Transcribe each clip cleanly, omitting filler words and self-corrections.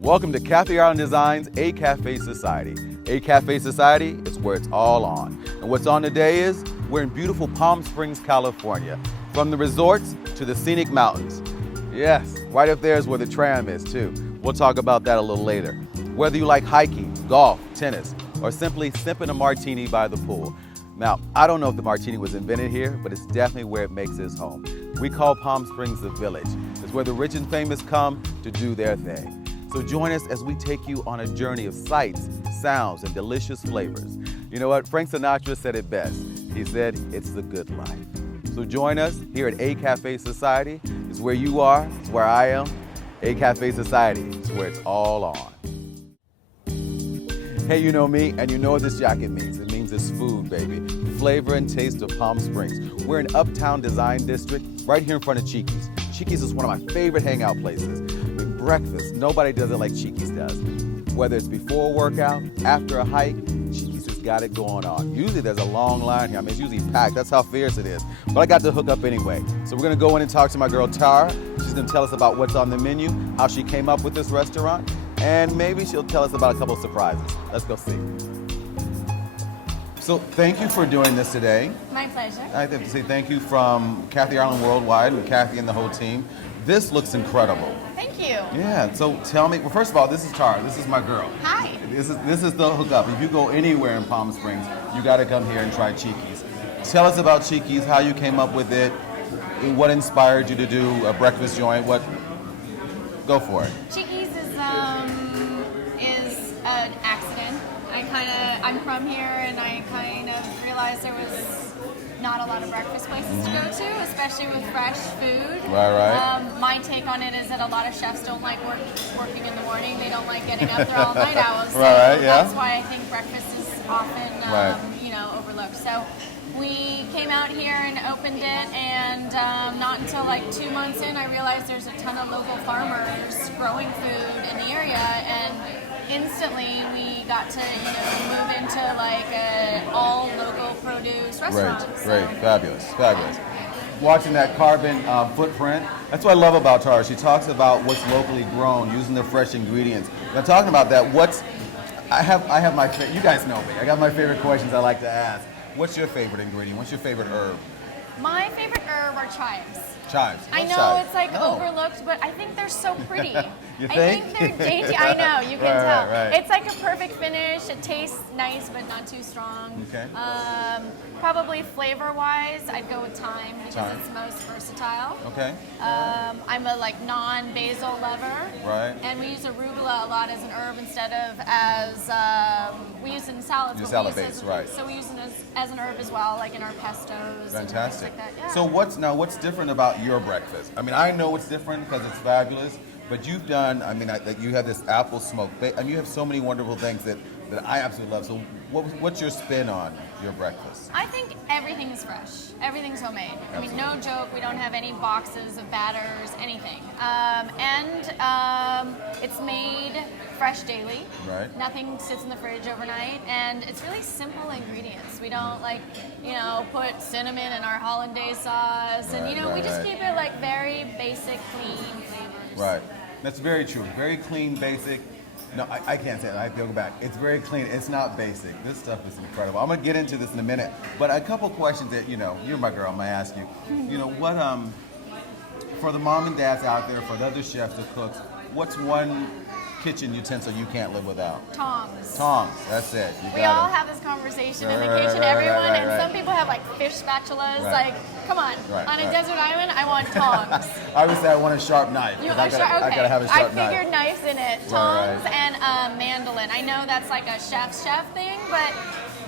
Welcome to Cafe Island Design's A Cafe Society. A Cafe Society is where it's all on. And what's on today is we're in beautiful Palm Springs, California. From the resorts to the scenic mountains. Yes, right up there is where the tram is too. We'll talk about that a little later. Whether you like hiking, golf, tennis, or simply sipping a martini by the pool. Now, I don't know if the martini was invented here, but it's definitely where it makes its home. We call Palm Springs the village. It's where the rich and famous come to do their thing. So join us as we take you on a journey of sights, sounds, and delicious flavors. You know what? Frank Sinatra said it best. He said, it's the good life. So join us here at A Cafe Society. It's where you are, it's where I am. A Cafe Society is where it's all on. Hey, you know me, and you know what this jacket means. It means it's food, baby. Flavor and taste of Palm Springs. We're in Uptown Design District, right here in front of Cheeky's. Cheeky's is one of my favorite hangout places. Breakfast, nobody does it like Cheeky's does. Whether it's before a workout, after a hike, Cheeky's has got it going on. Usually there's a long line here. I mean, it's usually packed. That's how fierce it is. But I got to hook up anyway. So we're gonna go in and talk to my girl Tara. She's gonna tell us about what's on the menu, how she came up with this restaurant, and maybe she'll tell us about a couple of surprises. Let's go see. So thank you for doing this today. My pleasure. I have to say thank you from Cafe Island Worldwide and Kathy and the whole team. This looks incredible. Thank you. Yeah, so tell me, well, first of all, this is Tara. This is my girl. Hi. This is the hookup. If you go anywhere in Palm Springs, you got to come here and try Cheeky's. Tell us about Cheeky's, how you came up with it, what inspired you to do a breakfast joint. Go for it. Cheeky's is an accident. I'm from here, and I kind of realized there was not a lot of breakfast places to go to, especially with fresh food. Right. My take on it is that a lot of chefs don't like working in the morning. They don't like getting up. They're all night owls. So yeah. That's why I think breakfast is often, overlooked. So we came out here and opened it, and not until like 2 months in, I realized there's a ton of local farmers growing food in the area, and instantly we got to move into like all local produce restaurant. Great, fabulous. Watching that carbon footprint, that's what I love about Tara. She talks about what's locally grown, using the fresh ingredients. When I'm talking about that, I have my you guys know me. I got my favorite questions I like to ask. What's your favorite ingredient? What's your favorite herb? My favorite herb are chives. Chives. I know it's like overlooked, but I think they're so pretty. You I think? think they're dainty. I know, you can tell. Right. It's like a perfect finish. It tastes nice, but not too strong. Okay. Probably flavor-wise, I'd go with thyme because it's most versatile. Okay. I'm a non-basil lover. Right. And we use arugula a lot as an herb instead of as we use it in salads. Your but salad we use base, it right. So we use it as an herb as well, like in our pestos. Fantastic. And things like that. Yeah. So what's different about your breakfast? I mean, I know it's different because it's fabulous, but you've done, you have this apple smoke, you have so many wonderful things that I absolutely love. So what's your spin on your breakfast? I think everything's fresh. Everything's homemade. Absolutely. I mean, no joke, we don't have any boxes of batters, anything. It's made fresh daily. Right. Nothing sits in the fridge overnight, and it's really simple ingredients. We don't put cinnamon in our hollandaise sauce, and we just keep it very basic, clean flavors. Right. That's very true. Very clean, basic. No, I can't say that. I have to go back. It's very clean. It's not basic. This stuff is incredible. I'm going to get into this in a minute. But a couple questions that, you're my girl, I'm going to ask you. For the mom and dads out there, for the other chefs or cooks, what's one kitchen utensil you can't live without? Tongs. Tongs, that's it. We all have this conversation in the kitchen, everyone, and some people have fish spatulas. Right. Come on, on a desert island, I want tongs. I would say I want a sharp knife. I gotta have a sharp knife. I figured knives in it, tongs and mandolin. I know that's like a chef thing, but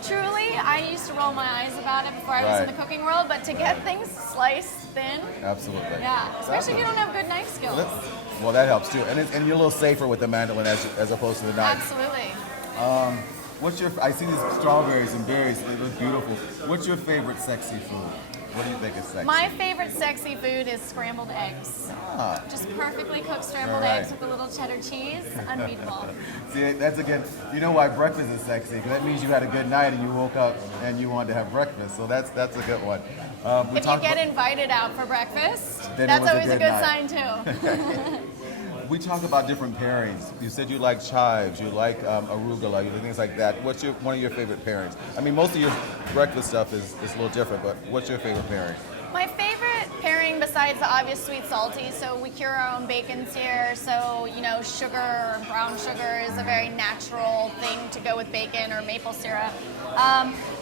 truly, I used to roll my eyes about it before I was in the cooking world, but to get things sliced thin. Absolutely. Yeah, especially if you don't have good knife skills. Well, that helps too, and you're a little safer with the mandolin as opposed to the knife. Absolutely. I see these strawberries and berries. They look beautiful. What's your favorite sexy food? What do you think is sexy? My favorite sexy food is scrambled eggs. Just perfectly cooked scrambled eggs with a little cheddar cheese. Unbeatable. See, that's again, you know why breakfast is sexy? Because that means you had a good night and you woke up and you wanted to have breakfast. So that's a good one. If you get invited out for breakfast, that's always a good sign too. we talk about different pairings. You said you like chives, you like arugula, you like things like that. What's one of your favorite pairings? I mean, most of your breakfast stuff is a little different, but what's your favorite pairing? My favorite pairing, besides the obvious sweet salty, so we cure our own bacons here. So, you know, sugar or brown sugar is a very natural thing to go with bacon or maple syrup.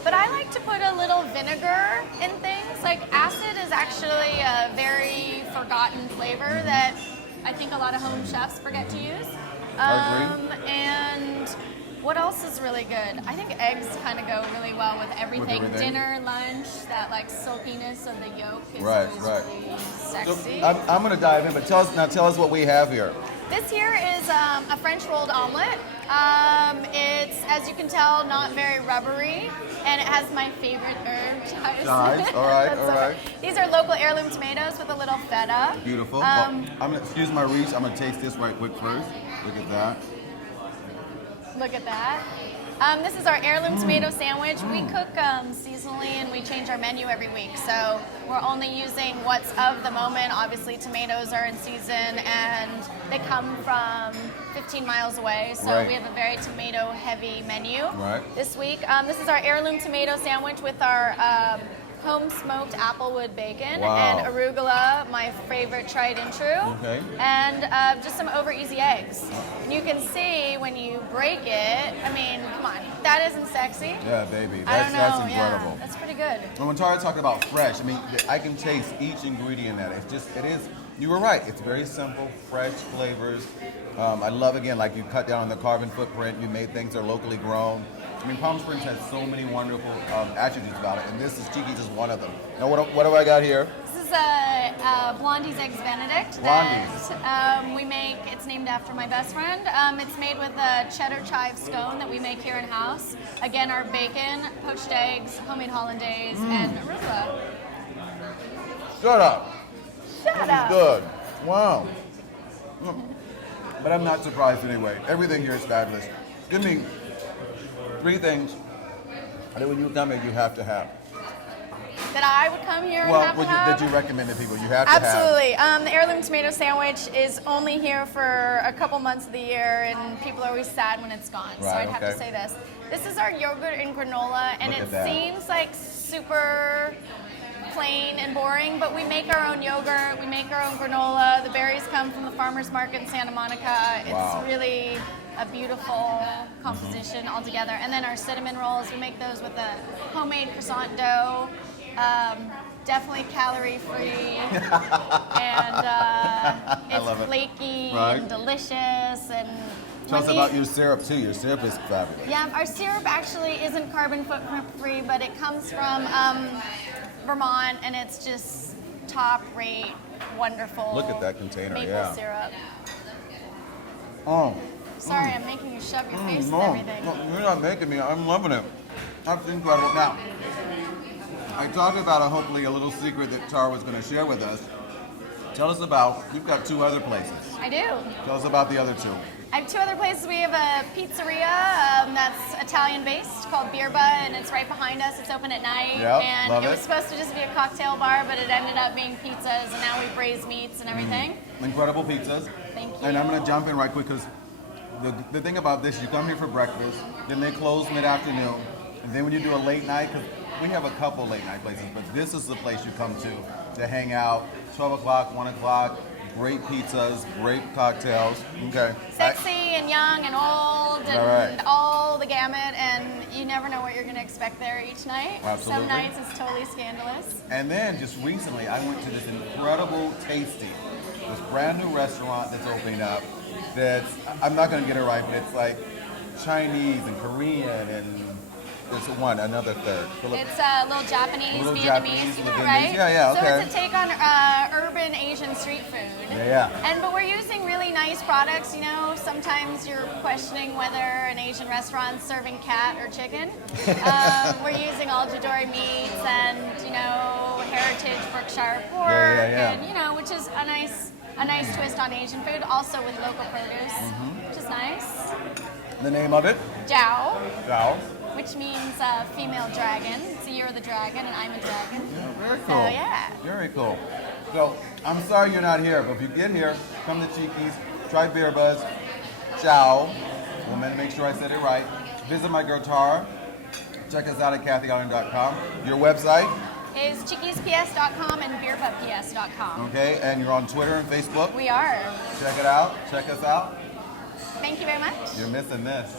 But I like to put a little vinegar in things. Like acid is actually a very forgotten flavor that I think a lot of home chefs forget to use. I agree. And what else is really good? I think eggs kind of go really well with everything. Dinner, lunch, that like silkiness of the yolk is always really sexy. So I'm going to dive in, but tell us what we have here. This here is a French rolled omelet. It's, as you can tell, not very rubbery, and it has my favorite herb, chives. Nice. All right. These are local heirloom tomatoes with a little feta. Beautiful. I'm going to excuse my reach. I'm going to taste this right quick first. Look at that. Look at that. This is our heirloom tomato sandwich. We cook seasonally and we change our menu every week. So we're only using what's of the moment. Obviously, tomatoes are in season and they come from 15 miles away. So we have a very tomato-heavy menu this week. This is our heirloom tomato sandwich with our home smoked applewood bacon and arugula, my favorite tried and true, and just some over easy eggs. And you can see when you break it, I mean, come on, that isn't sexy. Yeah, baby, that's incredible. Yeah, that's pretty good. And when Tara talked about fresh, I mean, I can taste each ingredient in that. It is, you were right, it's very simple, fresh flavors. I love, again, like you cut down on the carbon footprint, you made things that are locally grown. I mean, Palm Springs has so many wonderful attributes about it, and this is Cheeky's just one of them. Now, what do I got here? This is a Blondie's Eggs Benedict that we make. It's named after my best friend. It's made with a cheddar chive scone that we make here in-house. Again, our bacon, poached eggs, homemade hollandaise, and arugula. Shut up. Shut up. Good. Wow. But I'm not surprised anyway. Everything here is fabulous. Give me 3 things that when you come here you have to have. That I would come here and have to have? That you recommend to people you have to Absolutely. have? The heirloom tomato sandwich is only here for a couple months of the year, and people are always sad when it's gone. So I'd have to say this. This is our yogurt and granola, and it seems like super plain and boring, but we make our own yogurt, we make our own granola. The berries come from the farmer's market in Santa Monica. It's really a beautiful composition altogether. And then our cinnamon rolls, we make those with a homemade croissant dough. Definitely calorie free, and it's flaky and delicious. And tell us about your syrup too. Your syrup is fabulous. Yeah, our syrup actually isn't carbon footprint free, but it comes from Vermont, and it's just top rate, wonderful. Look at that container, maple syrup. Oh. Sorry, I'm making you shove your face and everything. No, you're not making me. I'm loving it. That's incredible. Now, I talked about hopefully a little secret that Tara was going to share with us. Tell us about, you've got 2 other places. I do. Tell us about the other 2. I have 2 other places. We have a pizzeria that's Italian-based called Birba, and it's right behind us. It's open at night. And it was supposed to just be a cocktail bar, but it ended up being pizzas, and now we braise meats and everything. Incredible pizzas. Thank you. And I'm going to jump in right quick because the thing about this, you come here for breakfast, then they close mid-afternoon, and then when you do a late night, because we have a couple late night places, but this is the place you come to hang out, 12 o'clock, 1 o'clock, great pizzas, great cocktails. Okay. Sexy and young and old and all the gamut, and you never know what you're going to expect there each night. Absolutely. Some nights it's totally scandalous. And then just recently, I went to this incredible Tasty, this brand new restaurant that's opening up. That's, I'm not going to get it right, but it's like Chinese and Korean and there's another third. It's a little Japanese, Vietnamese, you know, right? Yeah, okay. So it's a take on urban Asian street food. But we're using really nice products, you know. Sometimes you're questioning whether an Asian restaurant's serving cat or chicken. We're using all Jadori meats and, you know, heritage Berkshire pork, and, you know, which is a nice twist on Asian food, also with local produce, which is nice. The name of it? Jiao. Jiao. Which means female dragon. So you're the dragon and I'm a dragon. Yeah, very cool. So yeah. Very cool. So I'm sorry you're not here, but if you get here, come to Cheeky's. Try Beer Buzz. Ciao. I want to make sure I said it right. Visit my girl Tara. Check us out at CathyAllen.com. Your website is chickiesps.com and beerbubps.com. Okay, and you're on Twitter and Facebook. We are. Check it out. Check us out. Thank you very much. You're missing this.